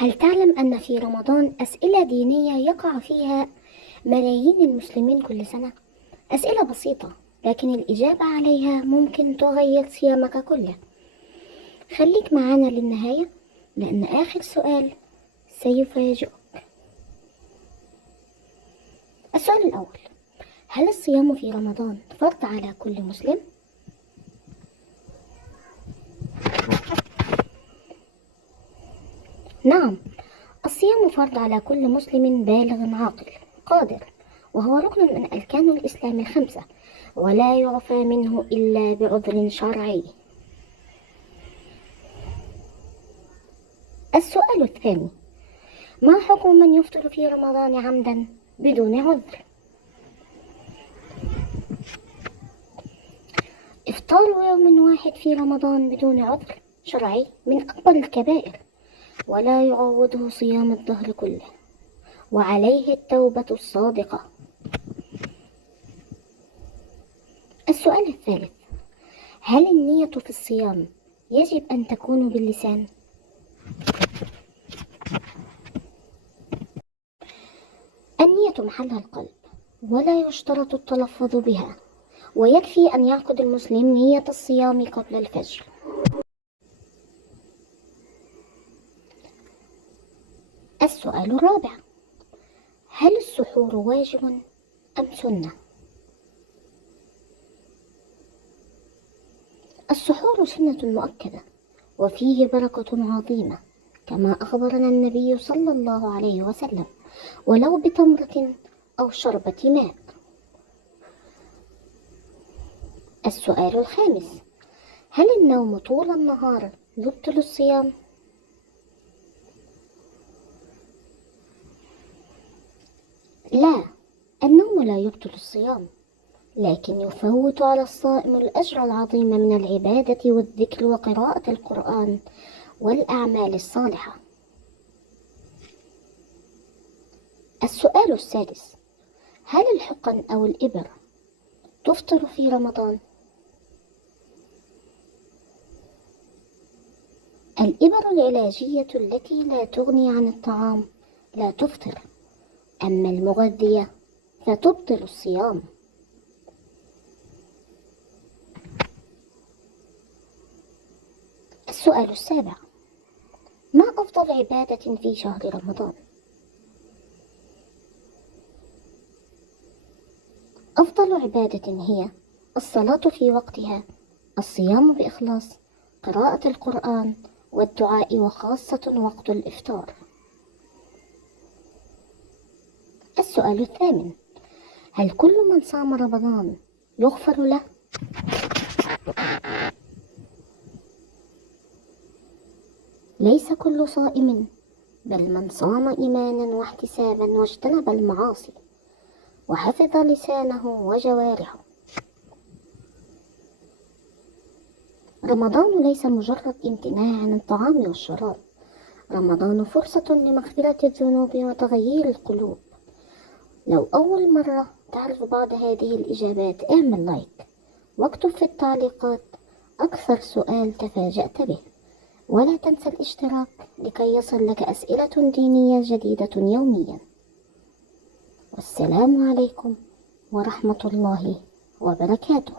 هل تعلم أن في رمضان أسئلة دينية يقع فيها ملايين المسلمين كل سنة؟ أسئلة بسيطة لكن الإجابة عليها ممكن تغير صيامك كله. خليك معانا للنهاية لأن آخر سؤال سيفاجئك. السؤال الأول: هل الصيام في رمضان فرض على كل مسلم؟ نعم، الصيام فرض على كل مسلم بالغ عاقل قادر، وهو ركن من أركان الإسلام الخمسة، ولا يعفى منه إلا بعذر شرعي. السؤال الثاني: ما حكم من يفطر في رمضان عمدا بدون عذر؟ إفطار يوم واحد في رمضان بدون عذر شرعي من أكبر الكبائر، ولا يعوضه صيام الدهر كله، وعليه التوبة الصادقة. السؤال الثالث: هل النية في الصيام يجب أن تكون باللسان؟ النية محلها القلب، ولا يشترط التلفظ بها، ويكفي أن يعقد المسلم نية الصيام قبل الفجر. السؤال الرابع: هل السحور واجب أم سنة؟ السحور سنة مؤكدة وفيه بركة عظيمة، كما أخبرنا النبي صلى الله عليه وسلم، ولو بتمرة أو شربة ماء. السؤال الخامس: هل النوم طول النهار يبطل الصيام؟ لا، النوم لا يبطل الصيام، لكن يفوت على الصائم الأجر العظيم من العبادة والذكر وقراءة القرآن والأعمال الصالحة. السؤال السادس: هل الحقن أو الإبر تفطر في رمضان؟ الإبر العلاجية التي لا تغني عن الطعام لا تفطر، أما المغذية فتبطل الصيام. السؤال السابع: ما أفضل عبادة في شهر رمضان؟ أفضل عبادة هي الصلاة في وقتها، الصيام بإخلاص، قراءة القرآن والدعاء، وخاصة وقت الإفطار. السؤال الثامن: هل كل من صام رمضان يغفر له؟ ليس كل صائم، بل من صام إيمانا واحتسابا واجتنب المعاصي وحفظ لسانه وجوارحه. رمضان ليس مجرد امتناع عن الطعام والشراب، رمضان فرصة لمغفرة الذنوب وتغيير القلوب. لو أول مرة تعرف بعض هذه الإجابات اعمل لايك واكتب في التعليقات أكثر سؤال تفاجأت به، ولا تنسى الاشتراك لكي يصل لك أسئلة دينية جديدة يوميا. والسلام عليكم ورحمة الله وبركاته.